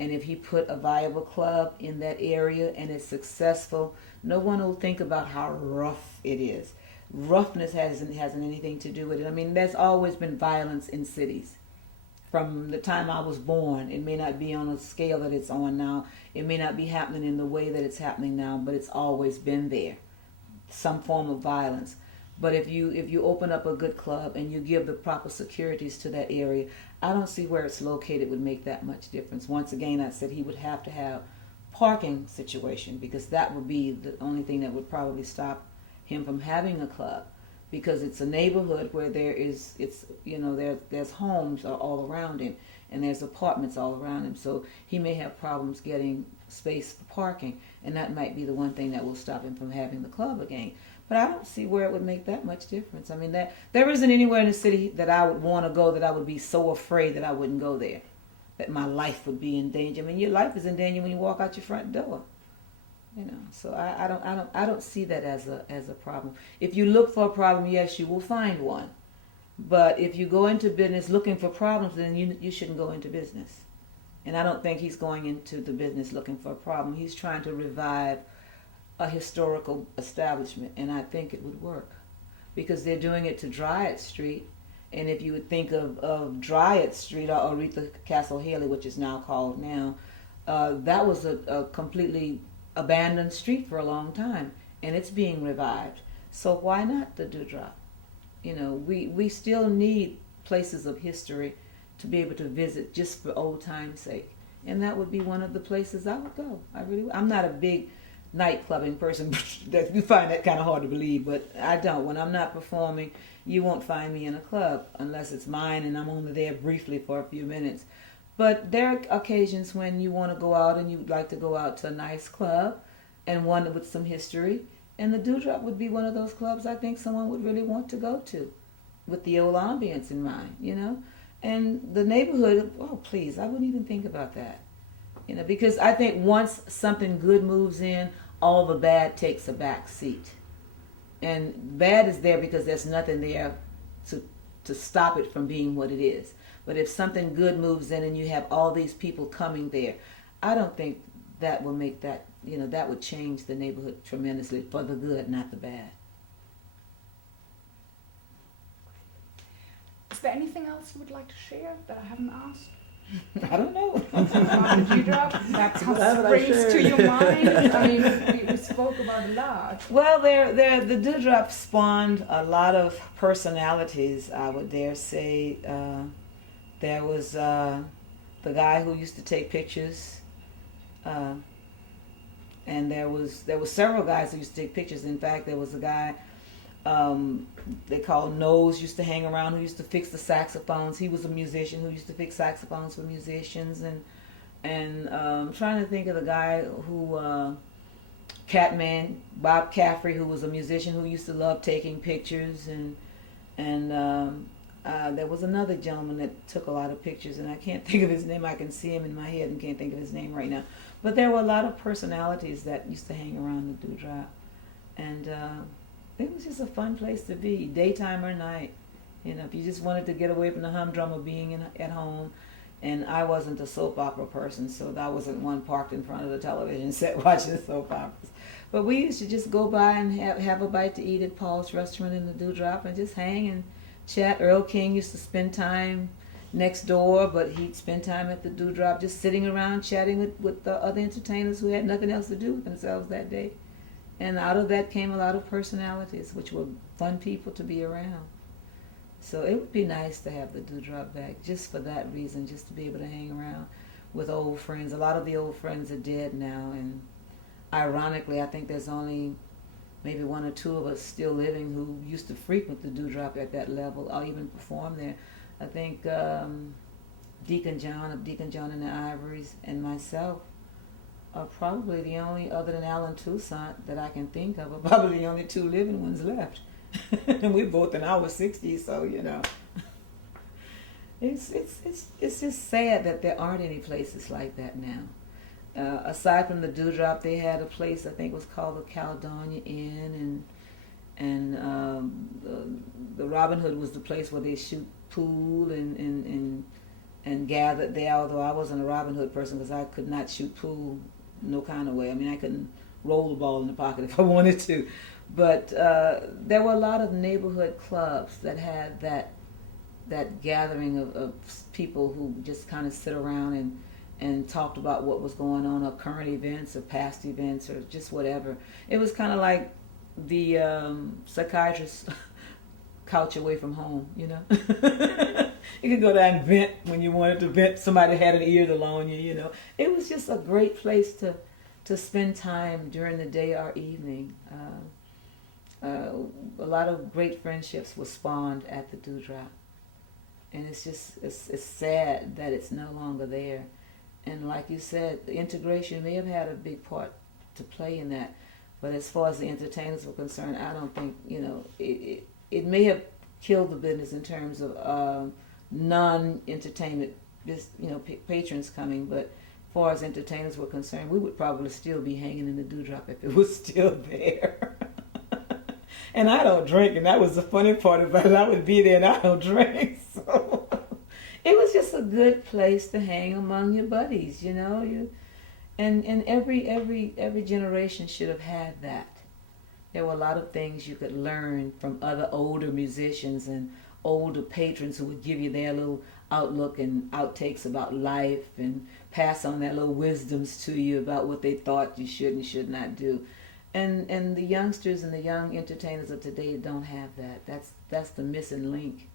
And if you put a viable club in that area and it's successful, no one will think about how rough it is. Roughness hasn't anything to do with it. I mean, there's always been violence in cities. From the time I was born, it may not be on a scale that it's on now. It may not be happening in the way that it's happening now, but it's always been there. Some form of violence. But if you open up a good club and you give the proper securities to that area, I don't see where it's located would make that much difference. Once again, I said he would have to have parking situation, because that would be the only thing that would probably stop him from having a club, because it's a neighborhood where there's homes all around him and there's apartments all around him, so he may have problems getting space for parking, and that might be the one thing that will stop him from having the club again. But I don't see where it would make that much difference. I mean, there isn't anywhere in the city that I would want to go that I would be so afraid that I wouldn't go there, that my life would be in danger. I mean, your life is in danger when you walk out your front door. You know, so I don't see that as a problem. If you look for a problem, yes, you will find one. But if you go into business looking for problems, then you shouldn't go into business. And I don't think he's going into the business looking for a problem. He's trying to revive a historical establishment, and I think it would work, because they're doing it to Dryad Street. And if you would think of Dryad Street, or Aretha Castle Haley, which is now called now, that was a completely abandoned street for a long time, and it's being revived. So why not the Dewdrop? You know, we still need places of history to be able to visit just for old time's sake, and that would be one of the places I would go. I'm not a big nightclubbing person. You find that kind of hard to believe, but I don't. When I'm not performing, you won't find me in a club unless it's mine and I'm only there briefly for a few minutes. But there are occasions when you want to go out and you'd like to go out to a nice club and one with some history. And the Dewdrop would be one of those clubs I think someone would really want to go to, with the old ambience in mind, you know. And the neighborhood, oh please, I wouldn't even think about that. You know, because I think once something good moves in, all the bad takes a back seat. And bad is there because there's nothing there to stop it from being what it is. But if something good moves in and you have all these people coming there, I don't think that will make that, you know, that would change the neighborhood tremendously for the good, not the bad. Is there anything else you would like to share that I haven't asked? I don't know. About the Dewdrop, that springs to your mind. I mean, we spoke about a lot. Well, the Dewdrop spawned a lot of personalities, I would dare say. There was the guy who used to take pictures, and there was several guys who used to take pictures. In fact, there was a guy they called Nose, used to hang around, who used to fix the saxophones. He was a musician who used to fix saxophones for musicians, and I'm trying to think of the guy who Catman, Bob Caffrey, who was a musician who used to love taking pictures, and there was another gentleman that took a lot of pictures, and I can't think of his name. I can see him in my head and can't think of his name right now. But there were a lot of personalities that used to hang around the Dewdrop, and it was just a fun place to be, daytime or night. You know, if you just wanted to get away from the humdrum of being at home. And I wasn't a soap opera person, so I wasn't one parked in front of the television set watching soap operas. But we used to just go by and have a bite to eat at Paul's Restaurant in the Dewdrop and just hang and chat. Earl King used to spend time next door, but he'd spend time at the Dewdrop just sitting around chatting with the other entertainers who had nothing else to do with themselves that day. And out of that came a lot of personalities, which were fun people to be around. So it would be nice to have the Dewdrop back, just for that reason, just to be able to hang around with old friends. A lot of the old friends are dead now, and ironically, I think there's only maybe one or two of us still living who used to frequent the Dewdrop at that level, or even perform there. I think Deacon John of Deacon John and the Ivories and myself are probably the only, other than Allen Toussaint that I can think of, are probably the only two living ones left. And we're both in our 60s, so you know, it's just sad that there aren't any places like that now. Aside from the Dewdrop, they had a place I think was called the Caledonia Inn, and the Robin Hood was the place where they shoot pool and gathered there. Although I wasn't a Robin Hood person because I could not shoot pool no kind of way. I mean, I couldn't roll the ball in the pocket if I wanted to. But there were a lot of neighborhood clubs that had that gathering of people who just kind of sit around and talked about what was going on, or current events or past events or just whatever. It was kind of like the psychiatrist's couch away from home, you know. You could go there and vent when you wanted to vent. Somebody had an ear to loan you, you know. It was just a great place to spend time during the day or evening. A lot of great friendships were spawned at the Dewdrop, and it's sad that it's no longer there. And like you said, the integration may have had a big part to play in that, but as far as the entertainers were concerned, I don't think, you know, it may have killed the business in terms of non-entertainment, you know, patrons coming, but as far as entertainers were concerned, we would probably still be hanging in the Dewdrop if it was still there. And I don't drink, and that was the funny part about it. I would be there and I don't drink. So it was just a good place to hang among your buddies, you know. And every generation should have had that. There were a lot of things you could learn from other older musicians and older patrons who would give you their little outlook and outtakes about life and pass on their little wisdoms to you about what they thought you should and should not do. And the youngsters and the young entertainers of today don't have that. That's the missing link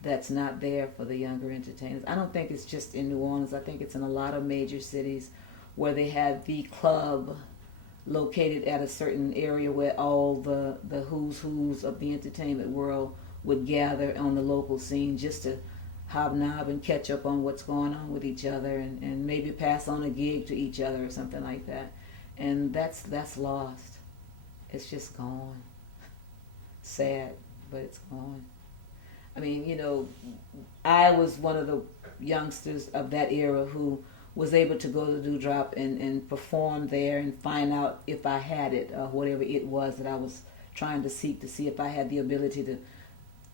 that's not there for the younger entertainers. I don't think it's just in New Orleans. I think it's in a lot of major cities where they have the club located at a certain area where all the who's of the entertainment world would gather on the local scene just to hobnob and catch up on what's going on with each other and maybe pass on a gig to each other or something like that. And that's lost. It's just gone. Sad, but it's gone. I mean, you know, I was one of the youngsters of that era who was able to go to the Dewdrop and perform there and find out if I had it, or whatever it was that I was trying to seek, to see if I had the ability to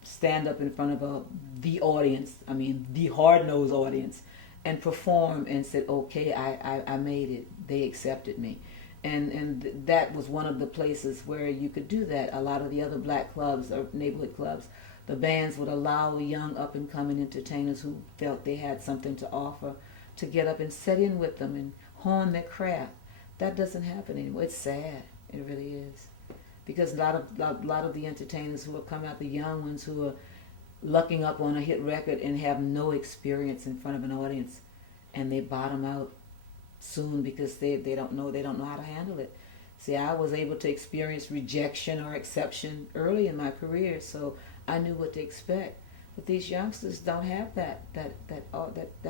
stand up in front of the audience, I mean the hard-nosed audience, and perform, and said, okay, I made it. They accepted me. And that was one of the places where you could do that. A lot of the other black clubs or neighborhood clubs, the bands would allow young up-and-coming entertainers who felt they had something to offer to get up and sit in with them and hone their craft. That doesn't happen anymore. It's sad. It really is. Because a lot of the entertainers who have come out, the young ones who are lucking up on a hit record and have no experience in front of an audience, and they bottom out soon because they don't know how to handle it. See, I was able to experience rejection or exception early in my career, so I knew what to expect. But these youngsters don't have that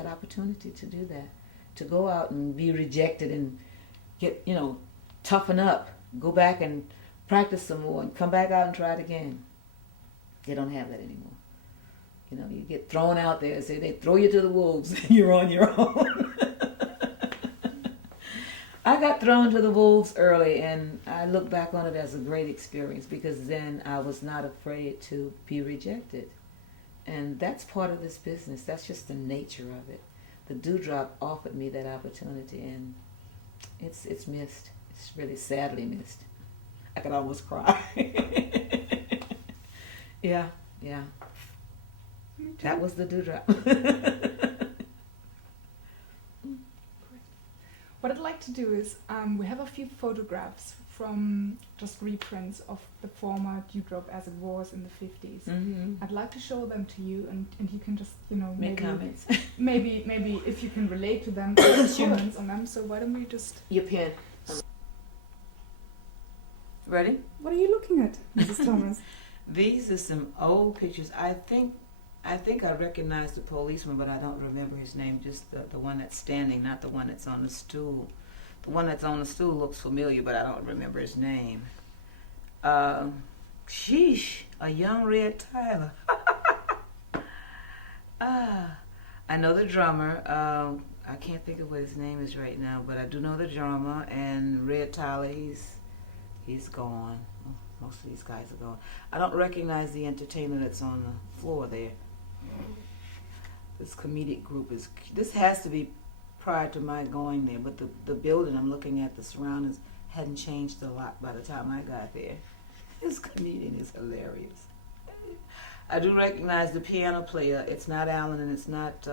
opportunity to do that, to go out and be rejected and get, toughen up, go back and practice some more and come back out and try it again. They don't have that anymore. You get thrown out there, say they throw you to the wolves, and you're on your own. I got thrown to the wolves early, and I look back on it as a great experience because then I was not afraid to be rejected. And that's part of this business. That's just the nature of it. The Dewdrop offered me that opportunity, and it's missed. It's really sadly missed. I could almost cry. Yeah. That was the Dewdrop. What I'd like to do is, we have a few photographs from just reprints of the former Dewdrop as it was in the 50s. Mm-hmm. I'd like to show them to you, and you can just, Make comments. maybe if you can relate to them, comments on them. So why don't we just... Your pen. Ready? What are you looking at, Mrs. Thomas? These are some old pictures. I think I recognize the policeman, but I don't remember his name. Just the one that's standing, not the one that's on the stool. The one that's on the stool looks familiar, but I don't remember his name. Sheesh, a young Red Tyler. I know the drummer. I can't think of what his name is right now, but I do know the drummer. And Red Tyler, he's gone. Most of these guys are gone. I don't recognize the entertainer that's on the floor there. This comedic group this has to be prior to my going there, but the building I'm looking at, the surroundings, hadn't changed a lot by the time I got there. This comedian is hilarious. I do recognize the piano player. It's not Allen and it's not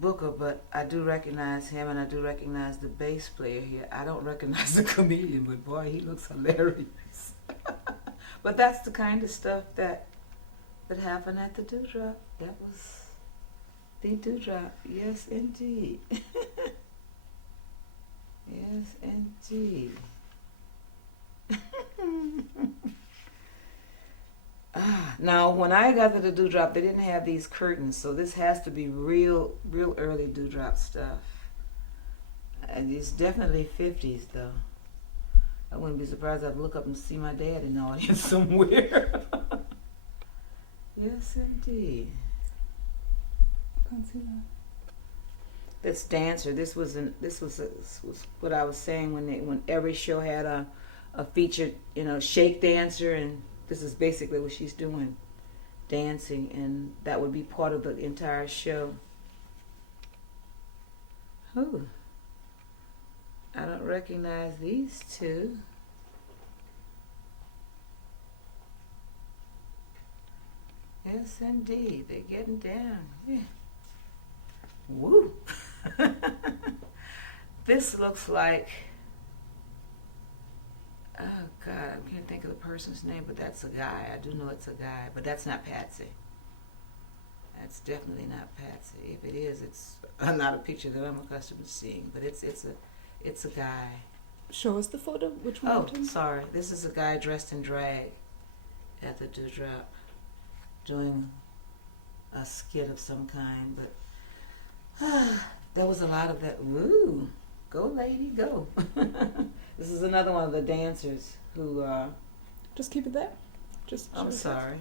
Booker, but I do recognize him, and I do recognize the bass player here. I don't recognize the comedian, but boy, he looks hilarious. But that's the kind of stuff that happened at the Dewdrop. That was the Dewdrop. Yes, indeed. Yes, indeed. Now, when I got to the Dewdrop, they didn't have these curtains, so this has to be real early Dewdrop stuff. And it's definitely 50s, though. I wouldn't be surprised if I look up and see my dad in the audience somewhere. Yes, indeed. I can't see that. This dancer. This was what I was saying when every show had a featured shake dancer, and this is basically what she's doing, dancing, and that would be part of the entire show. Ooh. I don't recognize these two. Yes, indeed. They're getting down. Yeah. Woo. This looks like, oh God, I can't think of the person's name, but that's a guy. I do know it's a guy, but that's not Patsy. That's definitely not Patsy. If it is, it's not a picture that I'm accustomed to seeing, but it's a guy. Show us the photo. Which one? Oh, sorry. This is a guy dressed in drag at the Dewdrop doing a skit of some kind, but there was a lot of that. Woo! Go, lady, go. This is another one of the dancers who... Just keep it there. I'm sorry.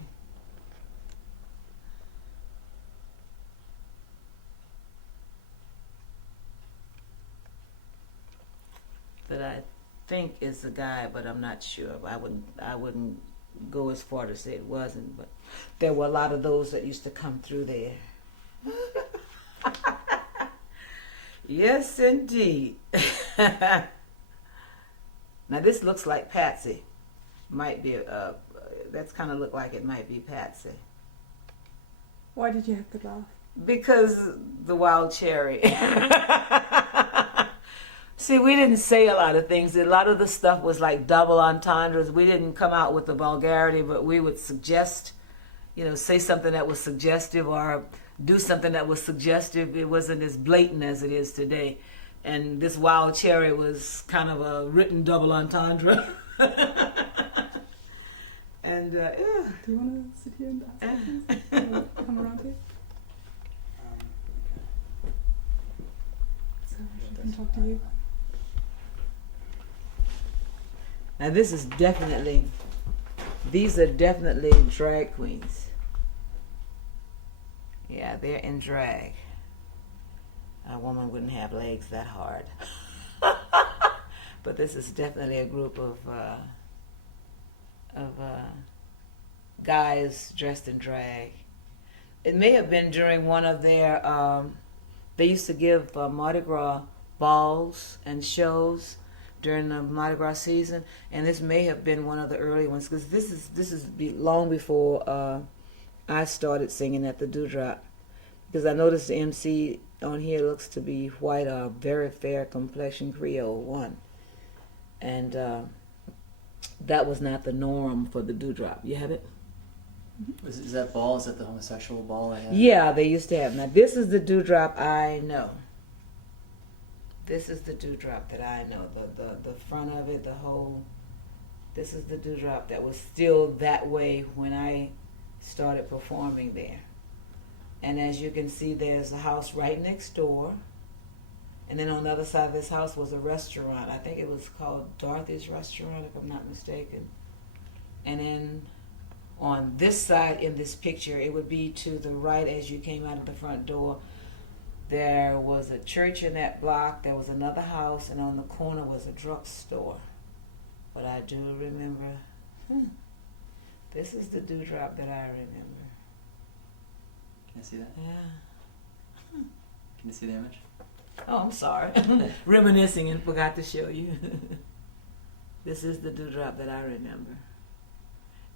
That I think is a guy, but I'm not sure. I wouldn't go as far to say it wasn't, but there were a lot of those that used to come through there. Yes, indeed. Now this looks like Patsy. Might be that's kind of look like it might be Patsy. Why did you have to laugh? Because the wild cherry. See, we didn't say a lot of things. A lot of the stuff was like double entendres. We didn't come out with the vulgarity, but we would suggest, say something that was suggestive or do something that was suggestive. It wasn't as blatant as it is today. And this wild cherry was kind of a written double entendre. And yeah. Do you want to sit here and ask questions? Come around here. So she can talk to you. Now this is definitely, these are definitely drag queens. Yeah, they're in drag. A woman wouldn't have legs that hard. But this is definitely a group of guys dressed in drag. It may have been during one of their, they used to give Mardi Gras balls and shows during the Mardi Gras season, and this may have been one of the early ones, because this is long before I started singing at the Dewdrop, because I noticed the MC on here looks to be white, a very fair complexion Creole one, and that was not the norm for the Dewdrop. You have it? Is that ball? Is that the homosexual ball I have? Yeah, they used to have. Now this is the Dewdrop I know. This is the Dewdrop that I know. The front of it, the whole. This is the Dewdrop that was still that way when I started performing there. And as you can see, there's a house right next door. And then on the other side of this house was a restaurant. I think it was called Dorothy's Restaurant, if I'm not mistaken. And then on this side in this picture, it would be to the right as you came out of the front door. There was a church in that block. There was another house, and on the corner was a drugstore. But I do remember, this is the Dewdrop that I remember. Can I see that? Yeah. Can you see the image? Oh, I'm sorry. Reminiscing and forgot to show you. This is the Dewdrop that I remember.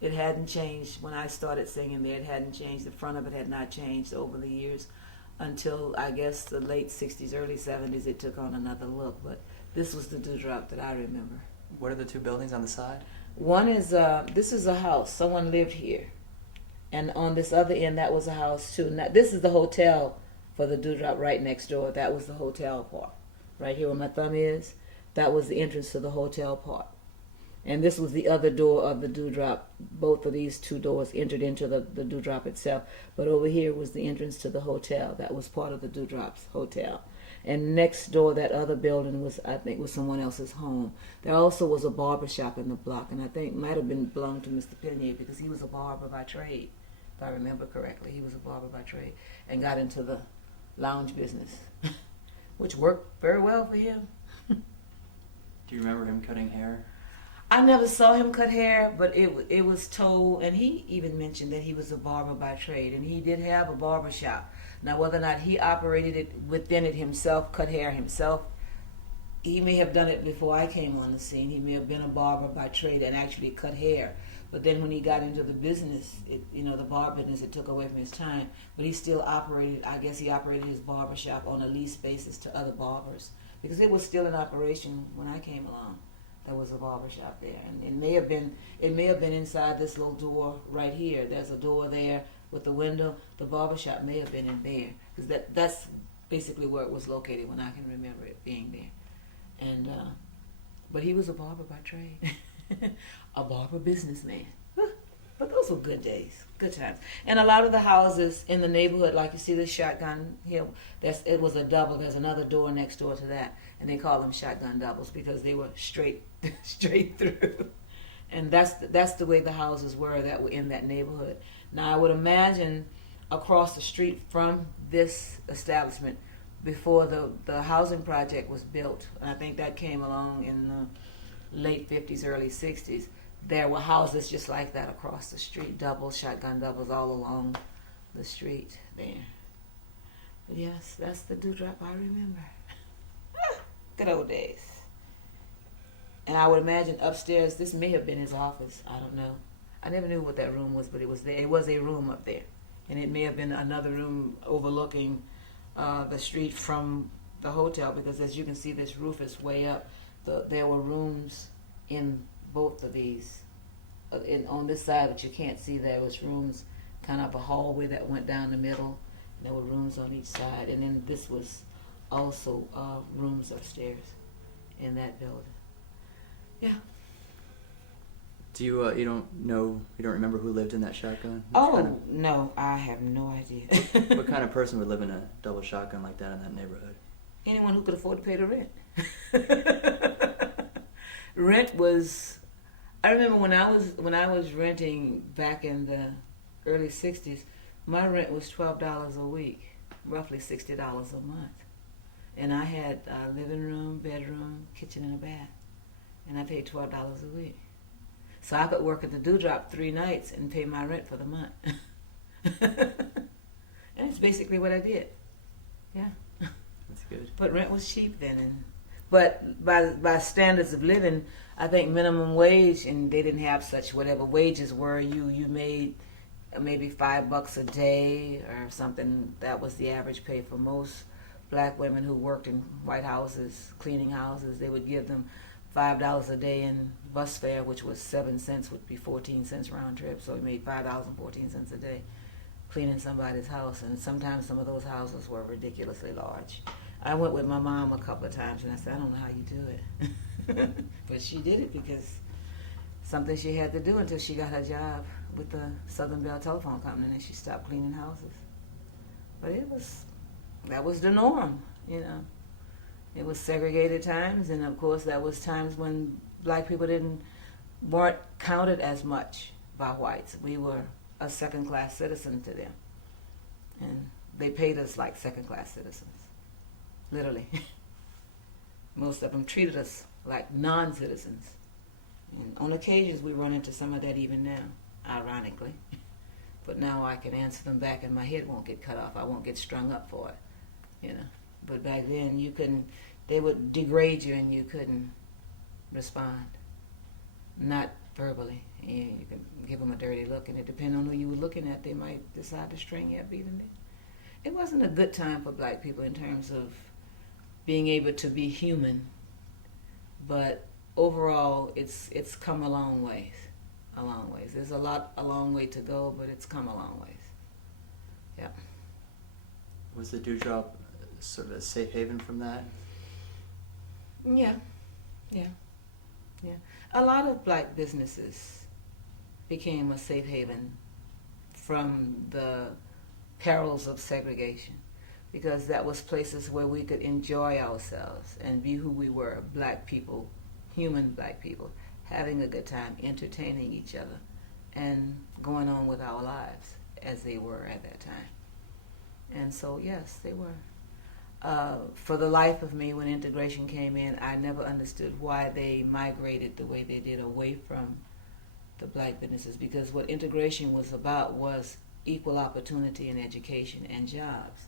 It hadn't changed when I started singing there. It hadn't changed. The front of it had not changed over the years until, I guess, the late 60s, early 70s. It took on another look. But this was the Dewdrop that I remember. What are the two buildings on the side? One is, this is a house. Someone lived here. And on this other end, that was a house too. Now, this is the hotel for the Dewdrop right next door. That was the hotel part. Right here where my thumb is, that was the entrance to the hotel part. And this was the other door of the Dewdrop. Both of these two doors entered into the Dewdrop itself. But over here was the entrance to the hotel. That was part of the Dewdrop's hotel. And next door, that other building was, I think, was someone else's home. There also was a barber shop in the block, and I think might have been belonged to Mr. Painia, because he was a barber by trade, if I remember correctly. He was a barber by trade and got into the lounge business, which worked very well for him. Do you remember him cutting hair? I never saw him cut hair, but it was told, and he even mentioned that he was a barber by trade, and he did have a barber shop. Now, whether or not he operated it within it himself, cut hair himself, he may have done it before I came on the scene. He may have been a barber by trade and actually cut hair. But then when he got into the business, the bar business, it took away from his time. But he still operated, I guess he operated his barber shop on a lease basis to other barbers, because it was still in operation when I came along. There was a barber shop there, and it may have been inside this little door right here. There's a door there with the window. The barber shop may have been in there, because that's basically where it was located when I can remember it being there. And but he was a barber by trade, a barber businessman. But those were good days, good times. And a lot of the houses in the neighborhood, like you see this shotgun here, it was a double. There's another door next door to that, and they call them shotgun doubles because they were straight through. And that's the way the houses were that were in that neighborhood. Now I would imagine across the street from this establishment, before the housing project was built, and I think that came along in the late 50s, early 60s, there were houses just like that across the street, doubles, shotgun doubles all along the street there. But yes, that's the Dewdrop I remember. Good old days. And I would imagine upstairs, this may have been his office, I don't know. I never knew what that room was, but it was there. It was a room up there. And it may have been another room overlooking the street from the hotel, because as you can see, this roof is way up. There were rooms in both of these. On this side, which you can't see, there was rooms, kind of a hallway that went down the middle. There were rooms on each side, and then this was also rooms upstairs in that building. Yeah. Do you you don't remember who lived in that shotgun? Oh, no, I have no idea. What kind of person would live in a double shotgun like that in that neighborhood? Anyone who could afford to pay the rent. Rent was, I remember when I was renting back in the early 60s, my rent was $12 a week, roughly $60 a month. And I had a living room, bedroom, kitchen, and a bath. And I paid $12 a week. So I could work at the Dewdrop 3 nights and pay my rent for the month. And that's basically what I did. Yeah. That's good. But rent was cheap then. But by standards of living, I think minimum wage, and they didn't have such whatever wages were, you made maybe $5 a day or something. That was the average pay for most black women who worked in white houses, cleaning houses. They would give them $5 a day in bus fare, which was 7 cents, would be 14 cents round trip. So we made $5.14 a day cleaning somebody's house. And sometimes some of those houses were ridiculously large. I went with my mom a couple of times and I said, I don't know how you do it. But she did it because something she had to do until she got her job with the Southern Bell Telephone Company, and she stopped cleaning houses. But that was the norm, you know. It was segregated times, and of course that was times when black people weren't counted as much by whites. We were a second-class citizen to them, and they paid us like second-class citizens, literally. Most of them treated us like non-citizens. And on occasions we run into some of that even now, ironically. But now I can answer them back and my head won't get cut off. I won't get strung up for it, you know. But back then they would degrade you and you couldn't respond. Not verbally. You could give them a dirty look, and it depended on who you were looking at, they might decide to string you up even then. It wasn't a good time for black people in terms of being able to be human, but overall it's come a long ways. A long ways. There's a long way to go, but it's come a long ways. Yeah. Was the Dewdrop sort of a safe haven from that? Yeah. A lot of black businesses became a safe haven from the perils of segregation, because that was places where we could enjoy ourselves and be who we were, black people, human black people, having a good time, entertaining each other, and going on with our lives as they were at that time. And so, yes, they were. For the life of me, when integration came in, I never understood why they migrated the way they did away from the black businesses, because what integration was about was equal opportunity in education and jobs.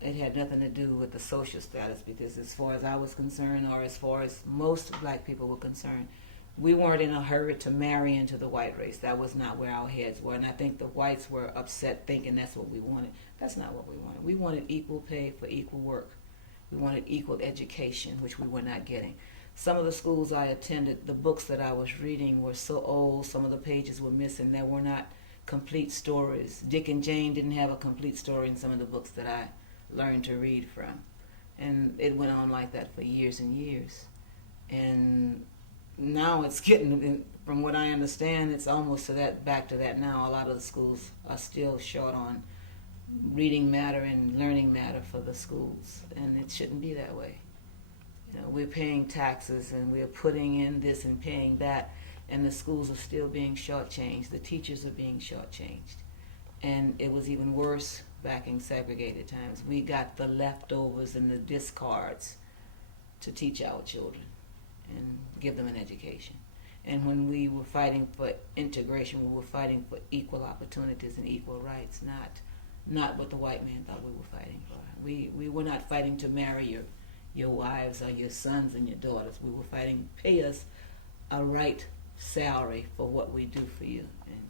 It had nothing to do with the social status, because as far as I was concerned, or as far as most black people were concerned, we weren't in a hurry to marry into the white race. That was not where our heads were. And I think the whites were upset thinking that's what we wanted. That's not what we wanted. We wanted equal pay for equal work. We wanted equal education, which we were not getting. Some of the schools I attended, the books that I was reading were so old, some of the pages were missing. There were not complete stories. Dick and Jane didn't have a complete story in some of the books that I learned to read from. And it went on like that for years and years. And now it's getting, from what I understand, it's almost back to that now. A lot of the schools are still short on reading matter and learning matter for the schools, and it shouldn't be that way. You know, we're paying taxes and we're putting in this and paying that, and the schools are still being shortchanged. The teachers are being shortchanged. And it was even worse back in segregated times. We got the leftovers and the discards to teach our children and give them an education. And when we were fighting for integration, we were fighting for equal opportunities and equal rights, not what the white man thought we were fighting for. We were not fighting to marry your wives or your sons and your daughters. We were fighting to pay us a right salary for what we do for you. And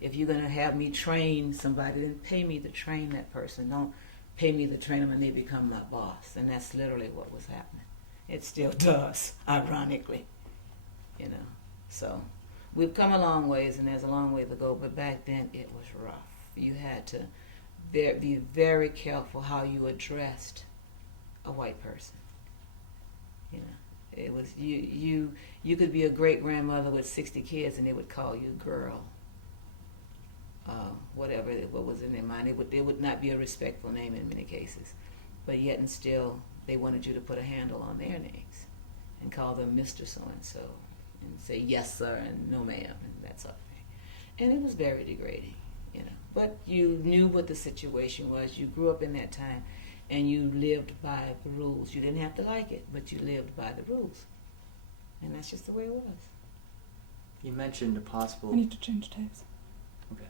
if you're going to have me train somebody, then pay me to train that person. Don't pay me to train them and they become my boss. And that's literally what was happening. It still does, ironically, you know. So we've come a long ways, and there's a long way to go, but back then it was rough. You had to be very careful how you addressed a white person. You know, it was you could be a great grandmother with 60 kids and they would call you girl. Whatever what was in their mind, it would not be a respectful name in many cases, but yet and still they wanted you to put a handle on their names and call them Mr. So and so and say yes sir and no ma'am and that sort of thing, and it was very degrading, you know. But you knew what the situation was. You grew up in that time, and you lived by the rules. You didn't have to like it, but you lived by the rules, and that's just the way it was. You mentioned a possible. I need to change tapes. Okay.